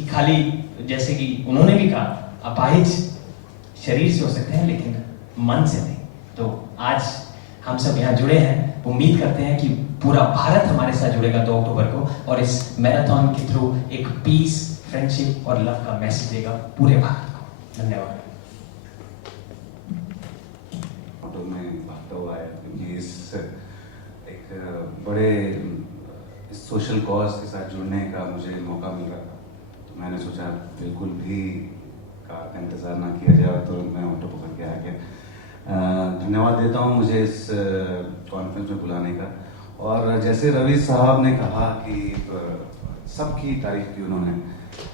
कि खाली जैसे कि उन्होंने भी कहा अपाहिज शरीर से हो सकते हैं लेकिन मन से नहीं। तो आज हम सब यहाँ जुड़े हैं, उम्मीद करते हैं कि पूरा भारत हमारे साथ जुड़ेगा 2 अक्टूबर को और इस मैराथन के थ्रू एक पीस, फ्रेंडशिप और लव का मैसेज देगा पूरे भारत को। धन्यवाद। ऑटो में भागता हुआ है क्योंकि इस एक बड़े सोशल कॉज के साथ जुड़ने का मुझे मौका मिल रहा था, तो मैंने सोचा बिल्कुल भी कार का इंतज़ार ना किया जाए, तो मैं ऑटो पकड़ के आ गया। धन्यवाद देता हूँ मुझे इस कॉन्फ्रेंस में बुलाने का। और जैसे रवि साहब ने कहा कि सबकी तारीफ की उन्होंने,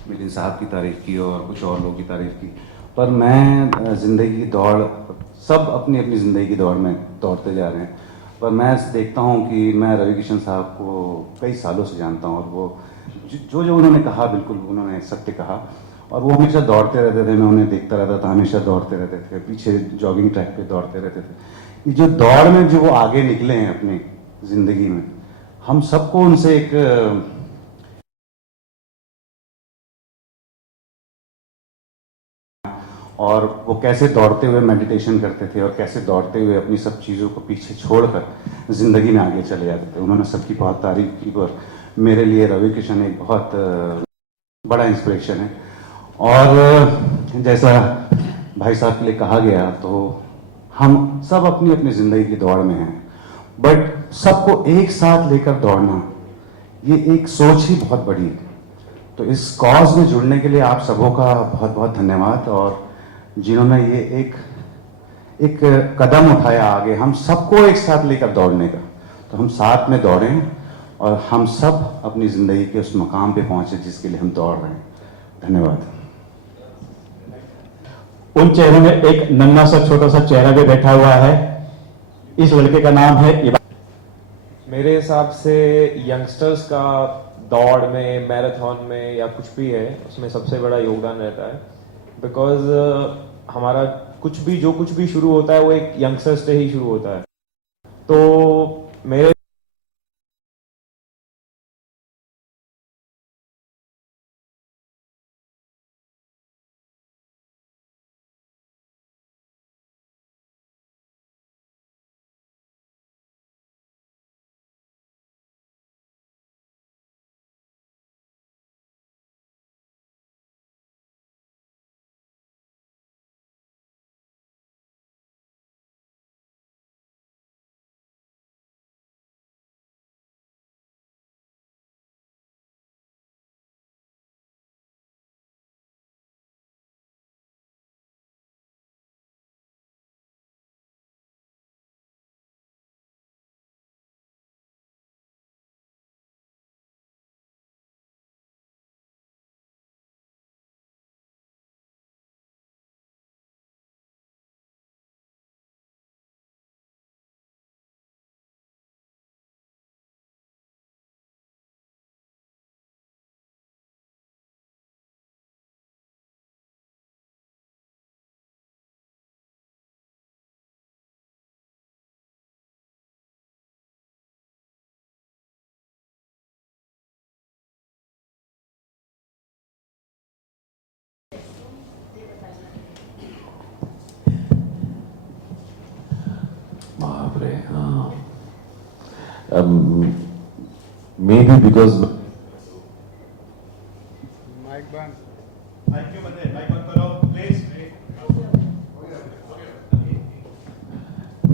मिलिंद साहब की तारीफ की और कुछ और लोगों की तारीफ की, पर मैं ज़िंदगी की दौड़, सब अपनी अपनी ज़िंदगी की दौड़ में दौड़ते जा रहे हैं, पर मैं देखता हूँ कि मैं रवि किशन साहब को कई सालों से जानता हूँ और वो जो जो उन्होंने कहा बिल्कुल उन्होंने सत्य कहा, और वो हमेशा दौड़ते रहते थे। मैं उन्हें देखता रहता था, हमेशा दौड़ते रहते थे, पीछे जॉगिंग ट्रैक पे दौड़ते रहते थे। ये जो दौड़ में जो वो आगे निकले हैं अपनी ज़िंदगी में, हम सबको उनसे एक और वो कैसे दौड़ते हुए मेडिटेशन करते थे और कैसे दौड़ते हुए अपनी सब चीज़ों को पीछे छोड़कर ज़िंदगी में आगे चले जाते थे। उन्होंने सबकी बहुत तारीफ की और मेरे लिए रवि किशन एक बहुत बड़ा इंस्पिरेशन है। और जैसा भाई साहब के लिए कहा गया, तो हम सब अपनी अपनी ज़िंदगी की दौड़ में हैं, बट सबको एक साथ लेकर दौड़ना, ये एक सोच ही बहुत बड़ी है। तो इस कॉज में जुड़ने के लिए आप सबों का बहुत बहुत धन्यवाद, और जिन्होंने ये एक कदम उठाया आगे हम सबको एक साथ लेकर दौड़ने का, तो हम साथ में दौड़ें और हम सब अपनी ज़िंदगी के उस मकाम पे पहुंचे जिसके लिए हम दौड़ रहे हैं। धन्यवाद। उन चेहरों में एक नन्हा सा छोटा सा चेहरा भी बैठा हुआ है। इस लड़के का नाम है मेरे हिसाब से यंगस्टर्स का दौड़ में, मैराथन में या कुछ भी है, उसमें सबसे बड़ा योगदान रहता है। बिकॉज हमारा कुछ भी शुरू होता है वो एक यंगस्टर से ही शुरू होता है। तो मेरे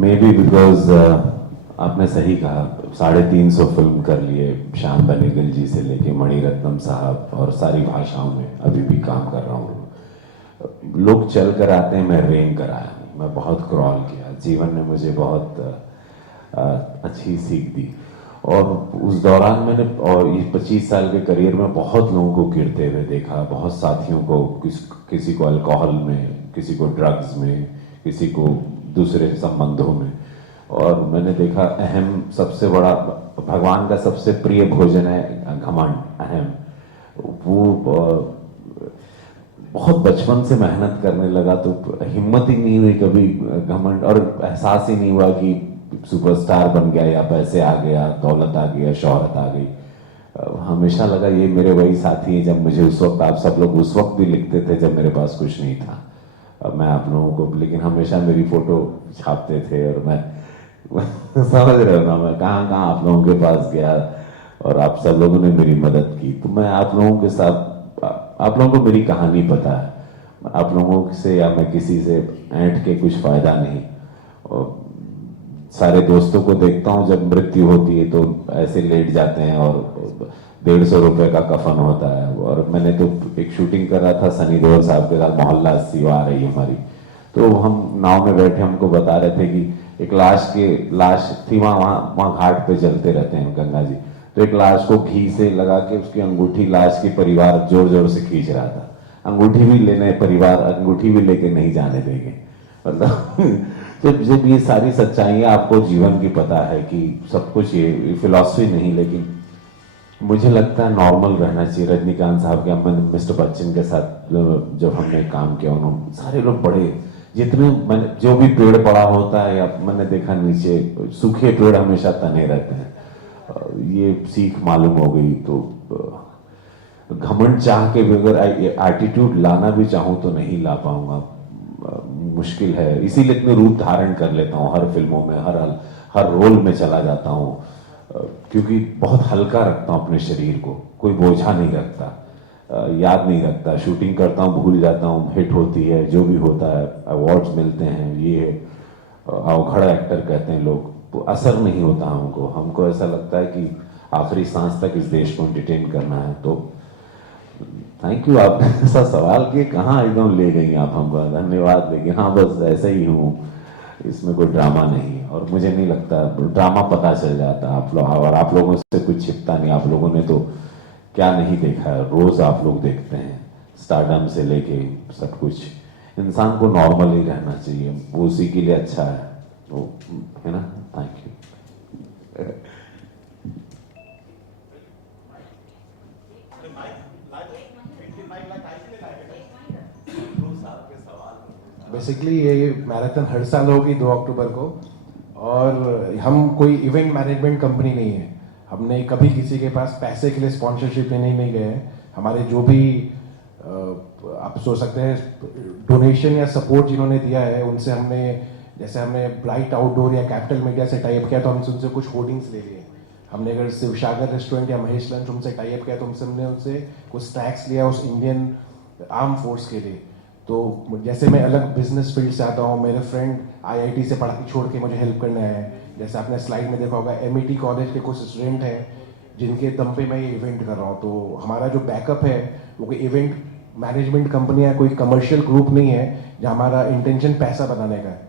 maybe because आपने सही कहा, 350 फिल्म कर लिए, श्याम बेनेगल जी से लेके मणिरत्नम साहब, और सारी भाषाओं में अभी भी काम कर रहा हूँ। लोग चल कर आते हैं, मैं रेंग कर आया हूँ, मैं बहुत क्रॉल किया। जीवन ने मुझे बहुत अच्छी सीख दी, और उस दौरान मैंने, और ये 25 साल के करियर में बहुत लोगों को गिरते हुए देखा, बहुत साथियों को, किसी को अल्कोहल में, किसी को ड्रग्स में, किसी को दूसरे संबंधों में। और मैंने देखा अहम सबसे बड़ा, भगवान का सबसे प्रिय भोजन है घमंड, अहम। वो बहुत बचपन से मेहनत करने लगा तो हिम्मत ही नहीं हुई कभी घमंड, और एहसास ही नहीं हुआ कि सुपरस्टार बन गया या पैसे आ गया, दौलत आ गया, शोहरत आ गई। हमेशा लगा ये मेरे वही साथी हैं, जब मुझे उस वक्त, आप सब लोग उस वक्त भी लिखते थे जब मेरे पास कुछ नहीं था, मैं आप लोगों को, लेकिन हमेशा मेरी फोटो छापते थे और मैं समझ रहे हो ना, मैं कहाँ कहाँ आप लोगों के पास गया और आप सब लोगों ने मेरी मदद की। तो मैं आप लोगों के साथ, आप लोगों को मेरी कहानी पता है, आप लोगों से या मैं किसी से ऐंठ के कुछ फायदा नहीं। और सारे दोस्तों को देखता हूँ जब मृत्यु होती है तो ऐसे लेट जाते हैं और 150 रुपए का कफन होता है। और मैंने तो एक शूटिंग कर रहा था सनी देओल साहब के साथ, मोहल्ला सेवा आ रही है हमारी, तो हम नाव में बैठे हमको बता रहे थे कि एक लाश थी, वहाँ घाट पे चलते रहते हैं गंगा जी, तो एक लाश को घी से लगा के उसकी अंगूठी लाश के परिवार जोर जोर से खींच रहा था, अंगूठी भी लेके नहीं जाने देंगे। मतलब तो जब ये सारी सच्चाइयाँ आपको जीवन की पता है कि सब कुछ, ये फिलॉसफी नहीं, लेकिन मुझे लगता है नॉर्मल रहना चाहिए। रजनीकांत साहब के, मैंने मिस्टर बच्चन के साथ जब हमने काम किया, उन्होंने सारे लोग बड़े, जितने मैंने जो भी पेड़ बड़ा होता है, या मैंने देखा नीचे सूखे पेड़ हमेशा तने रहते हैं, ये सीख मालूम हो गई। तो घमंड चाह के भी अगर एटीट्यूड लाना भी चाहूँ तो नहीं ला पाऊंगा, मुश्किल है। इसीलिए इतने रूप धारण कर लेता हूँ हर फिल्मों में, हर रोल में चला जाता हूँ, क्योंकि बहुत हल्का रखता हूँ अपने शरीर को, कोई बोझा नहीं रखता, याद नहीं रखता। शूटिंग करता हूँ भूल जाता हूँ, हिट होती है, जो भी होता है, अवार्ड्स मिलते हैं, ये अवखड़ एक्टर कहते हैं लोग, तो असर नहीं होता हमको ऐसा लगता है कि आखिरी सांस तक इस देश को एंटरटेन करना है। तो थैंक यू, आप ऐसा सवाल किए, कहाँ एकदम ले गई आप हमको, धन्यवाद। लेकिन हाँ, बस ऐसा ही हूँ, इसमें कोई ड्रामा नहीं है, और मुझे नहीं लगता ड्रामा पता चल जाता आप लोग, और आप लोगों से कुछ छिपता नहीं। आप लोगों ने तो क्या नहीं देखा है, रोज आप लोग देखते हैं, स्टारडम से लेके सब कुछ। इंसान को नॉर्मल ही रहना चाहिए, वो उसी के लिए अच्छा है, तो है ना। Thank you. बेसिकली ये मैराथन हर साल होगी 2 अक्टूबर को, और हम कोई इवेंट मैनेजमेंट कंपनी नहीं है। हमने कभी किसी के पास पैसे के लिए स्पॉन्सरशिप लेने नहीं गए हैं। हमारे जो भी आप सोच सकते हैं डोनेशन या सपोर्ट जिन्होंने दिया है, उनसे हमने, जैसे हमने ब्राइट आउटडोर या कैपिटल मीडिया से टाइप किया तो हमसे उनसे कुछ होर्डिंग्स ले लिए। हमने अगर शिवसागर रेस्टोरेंट या महेश लंच रूम से टाइप किया तो हमने उनसे कुछ स्टैक्स लिया उस इंडियन आर्म फोर्स के लिए। तो जैसे मैं अलग बिजनेस फील्ड से आता हूँ, मेरे फ्रेंड आईआईटी से पढ़ाई छोड़ के मुझे हेल्प करने आए हैं। जैसे आपने स्लाइड में देखा होगा, एमईटी कॉलेज के कुछ स्टूडेंट हैं जिनके दम पे मैं ये इवेंट कर रहा हूँ। तो हमारा जो बैकअप है वो कोई इवेंट मैनेजमेंट कंपनी है, कोई कमर्शियल ग्रुप नहीं है जहाँ हमारा इंटेंशन पैसा बनाने का है।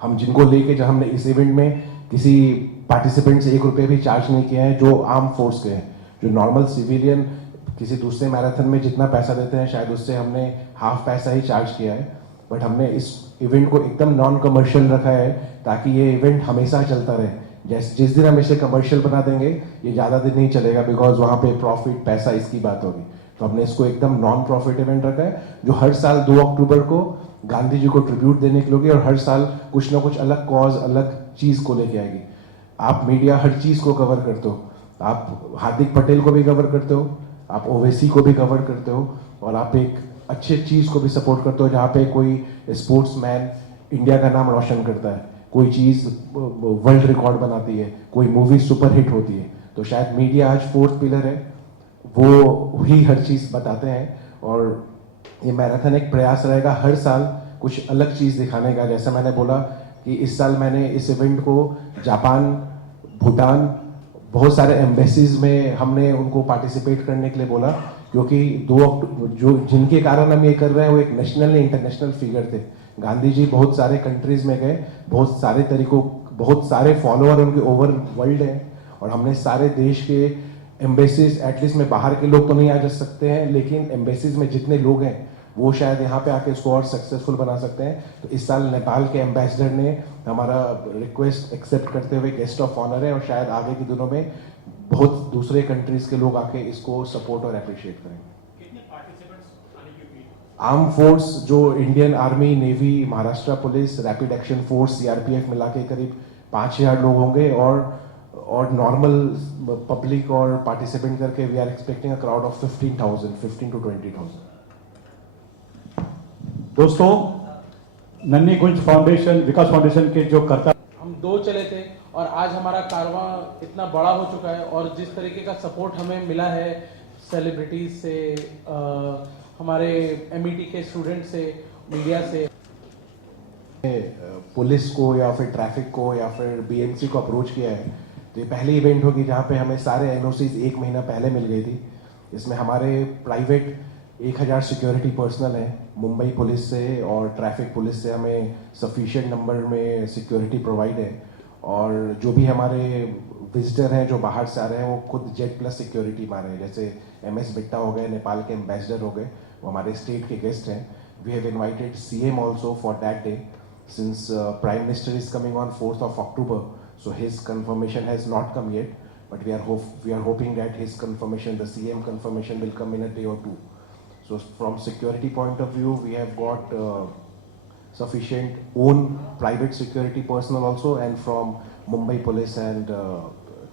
हम जिनको लेके, जब हमने इस इवेंट में किसी पार्टिसिपेंट से 1 रुपये भी चार्ज नहीं किया है, जो आर्म फोर्स के हैं, जो नॉर्मल सिविलियन किसी दूसरे मैराथन में जितना पैसा देते हैं शायद उससे हमने हाफ पैसा ही चार्ज किया है। बट हमने इस इवेंट को एकदम नॉन कमर्शियल रखा है ताकि ये इवेंट हमेशा चलता रहे। जैसे जिस दिन हम इसे कमर्शियल बना देंगे ये ज़्यादा दिन नहीं चलेगा, बिकॉज वहाँ पे प्रॉफिट पैसा इसकी बात होगी। तो हमने इसको एकदम नॉन प्रॉफिट इवेंट रखा है, जो हर साल 2 अक्टूबर को गांधी जी को ट्रिब्यूट देने के लिए, और हर साल कुछ ना कुछ अलग कॉज, अलग चीज़ को लेके आएगी। आप मीडिया हर चीज़ को कवर करते हो, आप हार्दिक पटेल को भी कवर करते हो, आप ओवैसी को भी कवर करते हो, और आप एक अच्छे चीज़ को भी सपोर्ट करते हो जहाँ पे कोई स्पोर्ट्समैन इंडिया का नाम रोशन करता है, कोई चीज़ वर्ल्ड रिकॉर्ड बनाती है, कोई मूवी सुपर हिट होती है। तो शायद मीडिया आज 4th पिलर है, वो ही हर चीज़ बताते हैं। और ये मैराथन एक प्रयास रहेगा हर साल कुछ अलग चीज़ दिखाने का। जैसे मैंने बोला कि इस साल मैंने इस इवेंट को जापान, भूटान, बहुत सारे एम्बेसीज में हमने उनको पार्टिसिपेट करने के लिए बोला, क्योंकि 2 अक्टूबर जो जिनके कारण हम ये कर रहे हैं वो एक नेशनल इंटरनेशनल फिगर थे। गांधी जी बहुत सारे कंट्रीज में गए, बहुत सारे तरीकों, बहुत सारे फॉलोअर उनके ओवर वर्ल्ड हैं, और हमने सारे देश के एम्बेसीज, एटलीस्ट में बाहर के लोग तो नहीं आ जा सकते हैं, लेकिन एम्बेसीज में जितने लोग हैं वो शायद यहाँ पे आके इसको और सक्सेसफुल बना सकते हैं। तो इस साल नेपाल के एम्बेसडर ने हमारा रिक्वेस्ट एक्सेप्ट करते हुए गेस्ट ऑफ ऑनर है, और शायद आगे के दिनों में बहुत दूसरे कंट्रीज के लोग आके इसको सपोर्ट और अप्रिशिएट करेंगे। आर्म फोर्स जो Indian army, navy, Maharashtra police, rapid action force, CRPF मिला के करीब 5000 लोग होंगे, और नॉर्मल पब्लिक और पार्टिसिपेंट करके we are expecting a crowd of 15 to 20,000। दोस्तों, नन्ही गुंज फाउंडेशन, विकास फाउंडेशन के जो करता हम 2 चले थे और आज हमारा कारवां इतना बड़ा हो चुका है और जिस तरीके का सपोर्ट हमें मिला है सेलिब्रिटीज से, हमारे एमईटी के स्टूडेंट से, मीडिया से, पुलिस को या फिर ट्रैफिक को या फिर बीएमसी को अप्रोच किया है, तो ये पहली इवेंट होगी जहाँ पे हमें सारे एनओसीज 1 महीना पहले मिल गई थी। इसमें हमारे प्राइवेट 1000 सिक्योरिटी पर्सनल हैं मुंबई पुलिस से और ट्रैफिक पुलिस से, हमें सफिशिएंट नंबर में सिक्योरिटी प्रोवाइड है। और जो भी हमारे विजिटर हैं जो बाहर से आ रहे हैं वो खुद जेट प्लस सिक्योरिटी मार रहे हैं, जैसे MS बिट्टा हो गए, नेपाल के एम्बेसडर हो गए, वो हमारे स्टेट के गेस्ट हैं। We have invited CM also for that day, since Prime Minister is coming on 4th of October, so his confirmation has not come yet, but we are hoping that his confirmation, the CM confirmation, will come in a day or two. So from security point of view, we have got sufficient own private security personnel also, and from Mumbai Police and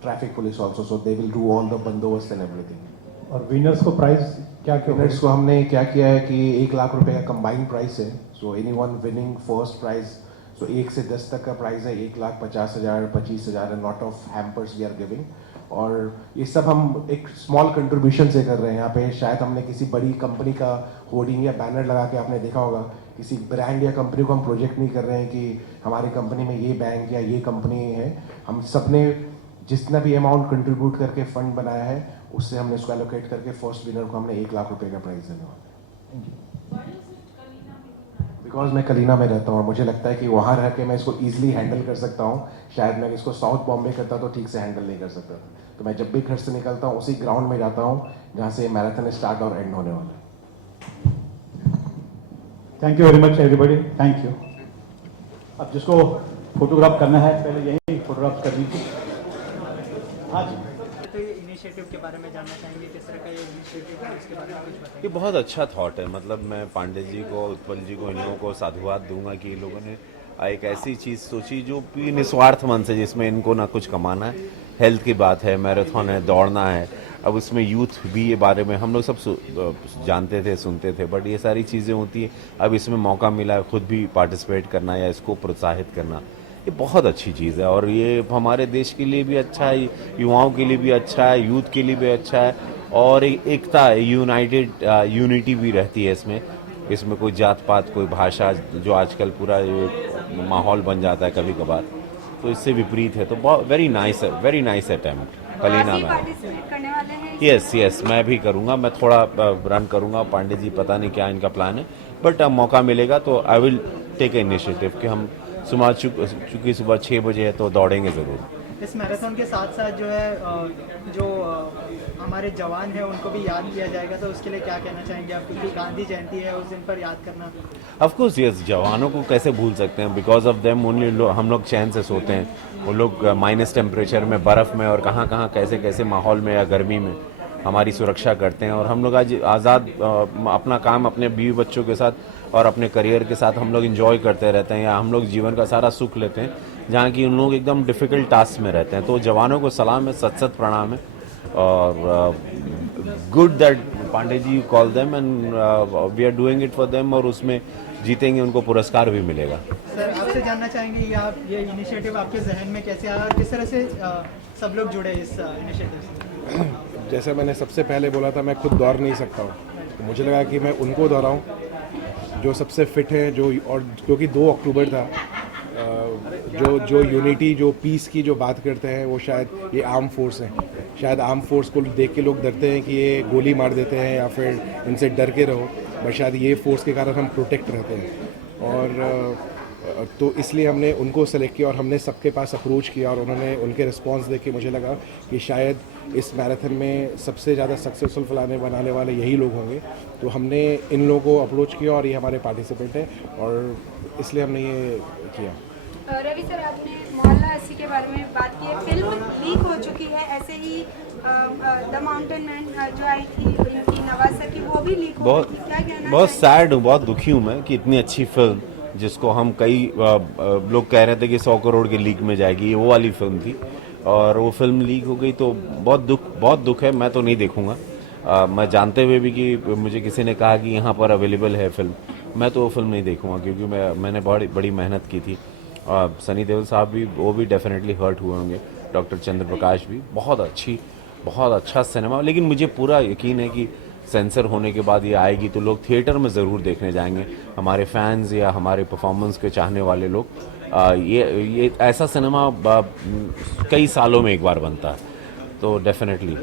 Traffic Police also, so they will do all the bandobast and everything. और winners को prize क्या क्या winners को हमने क्या किया है कि 1 लाख रुपए का कंबाइंड प्राइस है। So anyone winning first prize, so 1 से 10 तक का प्राइस है 1,50,000, 25,000 and lot of hampers we are giving. और ये सब हम एक स्मॉल कंट्रीब्यूशन से कर रहे हैं। यहाँ पे शायद हमने किसी बड़ी कंपनी का होर्डिंग या बैनर लगा के आपने देखा होगा, किसी ब्रांड या कंपनी को हम प्रोजेक्ट नहीं कर रहे हैं कि हमारी कंपनी में ये बैंक या ये कंपनी है। हम सब ने जितना भी अमाउंट कंट्रीब्यूट करके फंड बनाया है उससे हमने इसको एलोकेट करके फर्स्ट विनर को हमने 1 लाख रुपए का प्राइज देने वाला है। बिकॉज मैं कलीना में रहता हूँ और मुझे लगता है कि वहाँ रह के मैं इसको ईजिली हैंडल कर सकता हूँ। शायद मैं इसको साउथ बॉम्बे करता तो ठीक से हैंडल नहीं कर सकता था। तो मैं जब भी घर से निकलता हूँ उसी ग्राउंड में जाता हूँ जहाँ से मैराथन स्टार्ट और एंड होने वाला है। Thank you very much everybody, thank you. अब जिसको फोटोग्राफ करना है पहले यही फोटोग्राफ कर लीजिए। आज तो ये इनिशिएटिव के बारे में जानना चाहेंगे, किस तरह का ये इनिशिएटिव है, इसके बारे में कुछ बताइए। ये बहुत अच्छा थॉट है। मतलब मैं पांडे जी को, उत्पल जी को, इन लोगों को साधुवाद दूंगा कि इन लोगों ने एक ऐसी चीज़ सोची जो भी निस्वार्थ मन से, जिसमें इनको ना कुछ कमाना है। हेल्थ की बात है, मैराथन है, दौड़ना है। अब उसमें यूथ भी, ये बारे में हम लोग सब जानते थे, सुनते थे, बट ये सारी चीज़ें होती है। अब इसमें मौका मिला खुद भी पार्टिसिपेट करना या इसको प्रोत्साहित करना, ये बहुत अच्छी चीज़ है। और ये हमारे देश के लिए भी अच्छा है, युवाओं के लिए भी अच्छा है, यूथ के लिए भी अच्छा है। और एकता, यूनिटी भी रहती है इसमें कोई जात पात, कोई भाषा, जो आजकल पूरा ये माहौल बन जाता है कभी कभार, तो इससे विपरीत है। तो बहुत वेरी नाइस अटेम्प्ट कलीना में। यस, मैं भी करूँगा, मैं थोड़ा रन करूँगा। पांडे जी पता नहीं क्या इनका प्लान है, बट मौका मिलेगा तो I will take a initiative कि हम चूँकि सुबह 6 बजे है तो दौड़ेंगे ज़रूर। इस मैराथन के साथ साथ जो है जो हमारे जवान हैं उनको भी याद किया जाएगा, तो उसके लिए क्या कहना चाहेंगे आप? क्योंकि गांधी जयंती है, उस दिन पर याद करना। ऑफ कोर्स यस, जवानों को कैसे भूल सकते हैं। बिकॉज ऑफ देम ओनली हम लोग चैन से सोते हैं। वो लोग माइनस टेम्परेचर में, बर्फ़ में और कहाँ कहाँ कैसे माहौल में या गर्मी में हमारी सुरक्षा करते हैं। और हम लोग आज आज़ाद अपना काम अपने बीवी बच्चों के साथ और अपने करियर के साथ हम लोग इंजॉय करते रहते हैं, या हम लोग जीवन का सारा सुख लेते हैं, जहाँ की उन लोग एकदम डिफ़िकल्ट टास्क में रहते हैं। तो जवानों को सलाम है, सत प्रणाम है। और good that Pandey ji call them and we are doing it for them, और उसमें जीतेंगे, उनको पुरस्कार भी मिलेगा। सर, आपसे जानना चाहेंगे ये इनिशिएटिव आपके जहन में कैसे आया और किस तरह से सब लोग जुड़े इस इनिशिएटिव से? जैसे मैंने सबसे पहले बोला था, मैं खुद दौड़ नहीं सकता हूँ, तो मुझे लगा कि मैं उनको दौड़ाऊँ जो सबसे फिट हैं, क्योंकि 2 अक्टूबर था, जो यूनिटी, जो पीस की जो बात करते हैं, वो शायद ये आर्म फोर्स हैं। शायद आर्म फोर्स को देख के लोग डरते हैं कि ये गोली मार देते हैं या फिर इनसे डर के रहो, बट शायद ये फोर्स के कारण हम प्रोटेक्ट रहते हैं। और तो इसलिए हमने उनको सेलेक्ट किया और हमने सबके पास अप्रोच किया, और उन्होंने उनके रिस्पांस देख के मुझे लगा कि शायद इस मैराथन में सबसे ज़्यादा सक्सेसफुल बनाने वाले यही लोग होंगे। तो हमने इन लोगों को अप्रोच किया और ये हमारे पार्टिसिपेंट हैं, और इसलिए हमने ये किया। रवि सर, आपने मोहल्ला 80 के बारे में बात की है, फिल्म लीक हो चुकी है, ऐसे ही द माउंटेन मैन जो आई थी इनकी नवाज सर की, वो भी लीक हो गई थी। क्या कहना? बहुत सैड हूँ, बहुत दुखी हूँ मैं कि इतनी अच्छी फिल्म, जिसको हम कई लोग कह रहे थे कि 100 करोड़ की लीक में जाएगी, वो वाली फिल्म थी। और वो फिल्म लीक हो गई तो बहुत दुख है। मैं तो नहीं देखूंगा। मैं जानते हुए भी कि मुझे किसी ने कहा कि यहाँ पर अवेलेबल है फिल्म, मैं तो वो फिल्म नहीं देखूंगा क्योंकि मैंने बड़ी मेहनत की थी। सनी देओल साहब भी, वो भी डेफिनेटली हर्ट हुए होंगे, डॉक्टर चंद्र प्रकाश भी। बहुत अच्छा सिनेमा, लेकिन मुझे पूरा यकीन है कि सेंसर होने के बाद ये आएगी तो लोग थिएटर में ज़रूर देखने जाएंगे, हमारे फैंस या हमारे परफॉर्मेंस के चाहने वाले लोग। ये ऐसा सिनेमा कई सालों में एक बार बनता है, तो डेफिनेटली।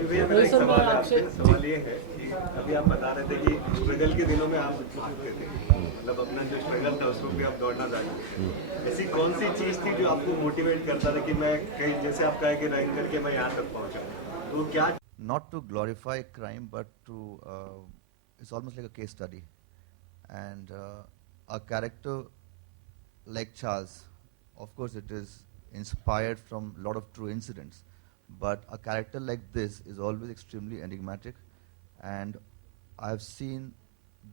सवाल ये है, अभी आप बता रहे थे कि स्ट्रगल के दिनों में आप भागते थे, मतलब अपना जो स्ट्रगल था उसको भी आप दौड़ना चाहते। ऐसी कौन सी चीज़ थी जो आपको मोटिवेट करता था कि मैं कहीं, जैसे आप कहे कि रैंक करके मैं यहाँ तक पहुँचा, तो क्या? Not to glorify crime, but to it's almost like a case study, and a character like Charles, of course, it is inspired from a lot of true incidents, but a character like this is always extremely enigmatic, and I've seen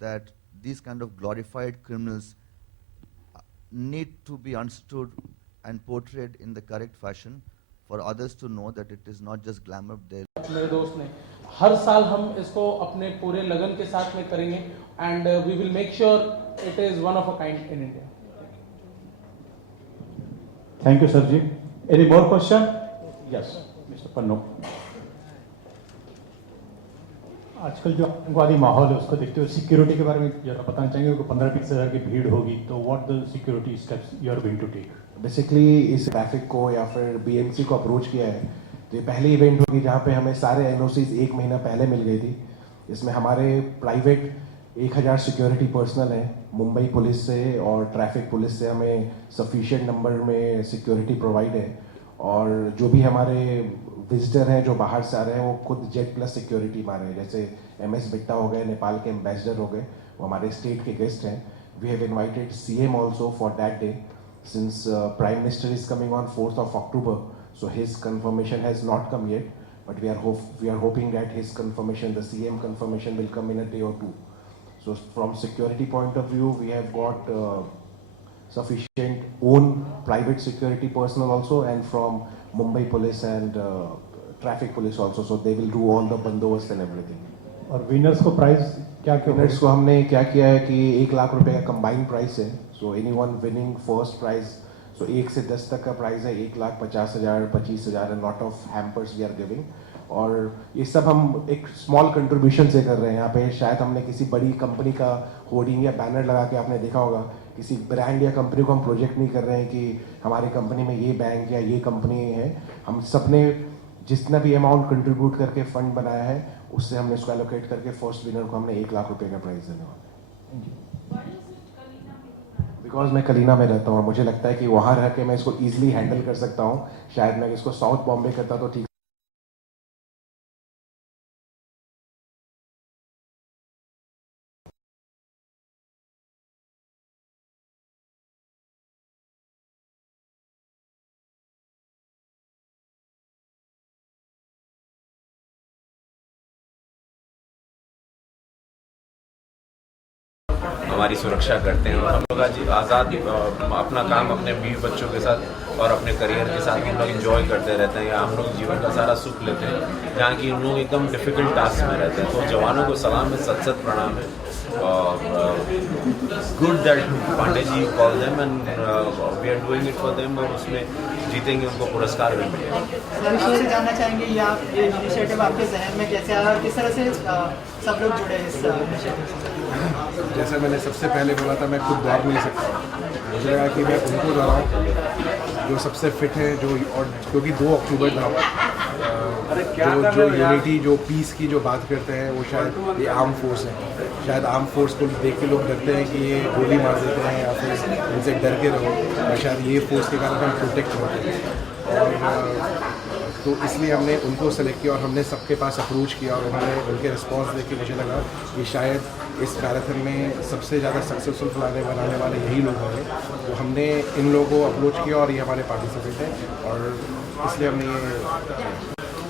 that these kind of glorified criminals need to be understood and portrayed in the correct fashion for others to know that it is not just glamour. मेरे दोस्त ने हर साल हम इसको अपने पूरे लगन के साथ में करेंगे, and we will make sure it is one of a kind in India. Thank you sir जी। Any more question? Yes mister Pannu. आजकल जो आतंकवादी माहौल है उसको देखते हुए सिक्योरिटी के बारे में जरा बताना चाहेंगे। 15-20 हज़ार की भीड़ होगी तो what the security steps you are going to take? Basically इस ट्रैफिक को या फिर बीएमसी को अप्रोच किया है, तो ये पहली इवेंट होगी जहाँ पे हमें सारे एनओसीज 1 महीना पहले मिल गई थी। इसमें हमारे प्राइवेट 1000 सिक्योरिटी पर्सनल हैं मुंबई पुलिस से और ट्रैफिक पुलिस से, हमें सफिशिएंट नंबर में सिक्योरिटी प्रोवाइड है। और जो भी हमारे विजिटर हैं जो बाहर से आ रहे हैं वो खुद जेट प्लस सिक्योरिटी मारे हैं, जैसे MS बिट्टा हो गए, नेपाल के एम्बेसडर हो गए, वो हमारे स्टेट के गेस्ट हैं। We have invited CM also for that day, since Prime Minister is coming on 4th of October, so his confirmation has not come yet, but we are hoping that his confirmation, the CM confirmation, will come in a day or two. So from security point of view, we have got sufficient own private security personnel also, and from Mumbai Police and Traffic Police also, so they will do all the bandobast and everything. और winners को prize क्या? Winners को हमने क्या किया है कि 1 लाख रुपए का कंबाइंड प्राइस है। So anyone winning first prize, so 1 से 10 तक का प्राइस है 1,50,000, 25,000 and lot of hampers we are giving. और ये सब हम एक स्मॉल कंट्रीब्यूशन से कर रहे हैं। यहाँ पे शायद हमने किसी बड़ी कंपनी का होर्डिंग या बैनर लगा के, आपने देखा होगा, किसी ब्रांड या कंपनी को हम प्रोजेक्ट नहीं कर रहे हैं कि हमारी कंपनी में ये बैंक या ये कंपनी है। हम सब ने जितना भी अमाउंट कंट्रीब्यूट करके फंड बनाया है उससे हमने इसको एलोकेट करके फर्स्ट विनर को हमने 1 लाख रुपए का प्राइज देने वाले हैं। बिकॉज मैं कलीना में रहता हूँ और मुझे लगता है कि वहाँ रह के मैं इसको ईजिली हैंडल कर सकता हूँ। शायद मैं इसको साउथ बॉम्बे करता तो ठीक। हमारी सुरक्षा करते हैं और हम लोग आज आज़ाद अपना काम अपने बीवी बच्चों के साथ और अपने करियर के साथ हम लोग इंजॉय करते रहते हैं, या हम लोग जीवन का सारा सुख लेते हैं, जहाँ की हम लोग एकदम डिफ़िकल्ट टास्क में रहते हैं। तो जवानों को सलाम है, सत सत प्रणाम है। Good that Pandey ji call them and we are doing it for them, और उसमें जीतेंगे, उनको पुरस्कार भी मिलेगा। सर जानना चाहेंगे ये इनिशिएटिव आपके जहन में कैसे आया और किस तरह से सब लोग जुड़े इस इनिशिएटिव से? जैसे मैंने सबसे पहले बोला था, मैं खुद दौड़ नहीं सकता। मुझे लगा कि मैं उनको दौड़ाऊँ जो सबसे फिट हैं, जो, और क्योंकि 2 अक्टूबर था, जो यूनिटी, जो पीस की जो बात करते हैं, वो शायद ये आर्म फोर्स है। शायद आर्म फोर्स को देख के लोग डरते हैं कि ये गोली मार देते हैं या फिर उनसे डर के रहो, और शायद ये फोर्स के कारण हम प्रोटेक्ट होते हैं। और तो इसलिए हमने उनको सेलेक्ट किया और हमने सबके पास अप्रोच किया, और उन्होंने उनके रिस्पॉन्स देख के मुझे लगा कि शायद इस मैराथन में सबसे ज़्यादा सक्सेसफुल बनाने वाले यही लोग होंगे। तो हमने इन लोगों को अप्रोच किया और ये हमारे पार्टिसिपेंट हैं, और इसलिए हमने ये।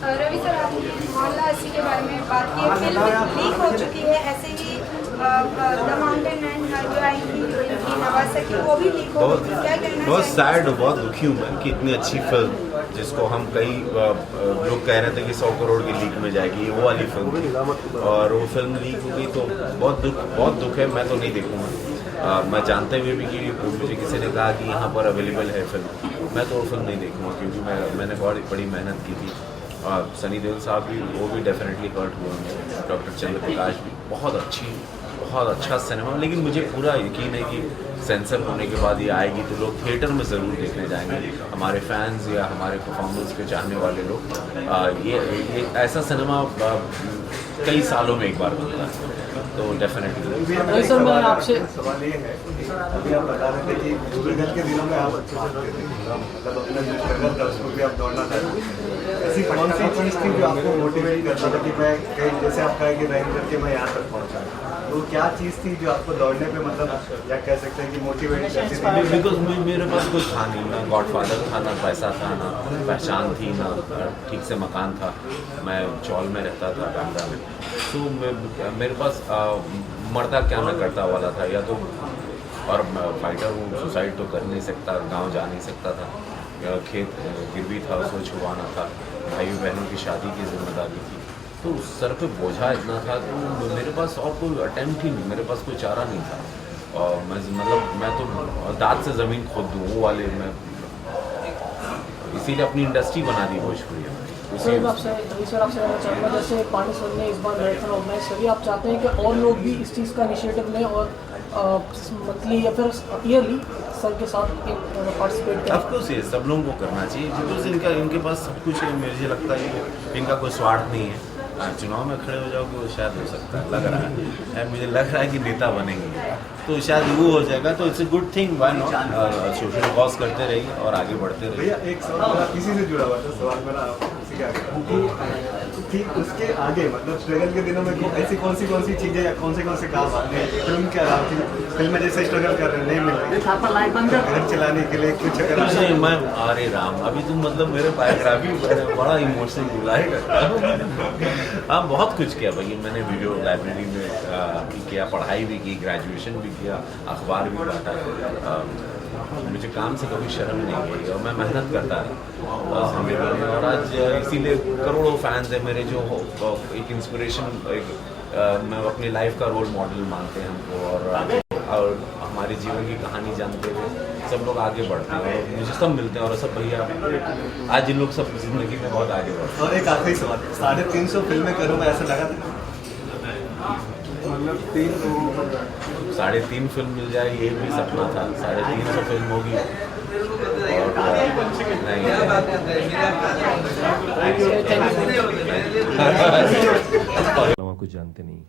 रवि सर, आपने मोहल्ला 80 के बारे में बात की, फिल्म लीक हो चुकी है, ऐसे ही द माउंटेन मैन जो आई थी इनकी नवासा की, वो भी लीक हो गई, क्या कहना? बहुत सैड, बहुत दुखी हूँ मैं कि इतनी अच्छी फिल्म जिसको हम कई लोग कह रहे थे कि 100 करोड़ की लीक में जाएगी, वो वाली फिल्म थी और वो फिल्म लीक हो गई तो बहुत दुख है। मैं तो नहीं देखूँगा, मैं जानते हुए भी कि मुझे किसी ने कहा कि यहाँ पर अवेलेबल है फिल्म, मैं तो वो फिल्म नहीं देखूँगा क्योंकि मैंने बहुत बड़ी मेहनत की थी। और सनी देओल साहब भी, वो भी डेफिनेटली हर्ट हुए होंगे, डॉक्टर चंद्रप्रकाश भी, बहुत अच्छा सिनेमा, लेकिन मुझे पूरा यकीन है कि सेंसर होने के बाद ये आएगी तो लोग थिएटर में ज़रूर देखने जाएंगे, हमारे फैंस या हमारे परफॉर्मेंस के चाहने वाले लोग। ये ऐसा सिनेमा कई सालों में एक बार बनता है, तो डेफिनेटली। सर मैं आपसे सवाल ये है, अभी आप बता रहे थे कि स्ट्रगल के दिनों में आप अच्छे से भागते थे, मतलब अपना जो स्ट्रगल था उसको भी आप दौड़ना चाहते थे। ऐसी कौन सी चीज़ थी जो आपको मोटिवेट करता था कि मैं कहीं, जैसे आप कहें कि रैंक करके मैं यहाँ तक पहुँचा, तो क्या चीज़ थी जो आपको दौड़ने पे मतलब या कह सकते हैं कि मोटिवेट करती थी? बिकॉज मेरे पास कुछ था नहीं, ना गॉडफादर था, ना पैसा था, ना पहचान थी, ना ठीक से मकान था, मैं चौल में रहता था बांद्रा में, तो मेरे पास मरता क्या मैं करता वाला था, या तो और फाइटर हूँ, सुसाइड तो कर नहीं सकता, गांव जा नहीं सकता था, खेत गिरवी था उसको छुड़वाना था, भाई बहनों की शादी की जिम्मेदारी थी, तो सर पे बोझा इतना था तो मेरे पास और कोई अटेम्प्ट ही नहीं, मेरे पास कोई चारा नहीं था। और मैं तो दांत से ज़मीन खोद दूँ वो वाले, मैं इसीलिए अपनी इंडस्ट्री बना दी भोजपुरी में। सर आपसे कहना चाहूँगा, जैसे पांडे सर ने इस बार मैराथन ऑर्गेनाइज करी, आप चाहते हैं कि और लोग भी इस चीज़ का इनिशिएटिव लें और मंथली या फिर ईयरली सर के साथ पार्टिसिपेट करें? ऑफकोर्स ये सब लोगों को करना चाहिए, बिकॉज इनके पास सब कुछ है, मुझे लगता है इनका कोई स्वार्थ नहीं है। चुनाव में खड़े हो जाओगे वो शायद हो सकता है, लग रहा है, मुझे लग रहा है कि नेता बनेंगे तो शायद वो हो जाएगा, तो it's a good thing, why not. Social cause करते रहिए और आगे बढ़ते रहिए। भैया एक सवाल किसी से जुड़ा हुआ था, सवाल मेरा किसी का कि उसके आगे मतलब स्ट्रगल के दिनों में ऐसी कौन सी चीज़ें या कौन से काम आते हैं फिल्म के अलावा, फिल्म में जैसे स्ट्रगल कर रहे नहीं मिल रही घर चलाने के लिए कुछ अगर मैं अरे राम, अभी तुम मतलब मेरे बायोग्राफी बड़ा इमोशनल बुलाए करता हूँ। हाँ बहुत कुछ किया भैया मैंने, वीडियो लाइब्रेरी में भी किया, पढ़ाई भी की, ग्रेजुएशन भी किया, अखबार भी पढ़ा, मुझे काम से कभी शर्म नहीं गई और मैं मेहनत करता रहा और आज इसीलिए करोड़ों फैंस हैं मेरे, जो एक इंस्पिरेशन, मैं अपनी लाइफ का रोल मॉडल मानते हैं हमको, और हमारे जीवन की कहानी जानते हुए सब लोग आगे बढ़ते हैं और मुझे सब मिलते हैं और सब भैया आज इन लोग सब जिंदगी में बहुत आगे बढ़ते हैं। और एक आखिरी सवाल, 350 फिल्में करूँगा ऐसा लगा था? मतलब 3.5 फिल्म मिल जाए ये भी सपना था, 350 फिल्म होगी और नहीं कुछ जानते नहीं।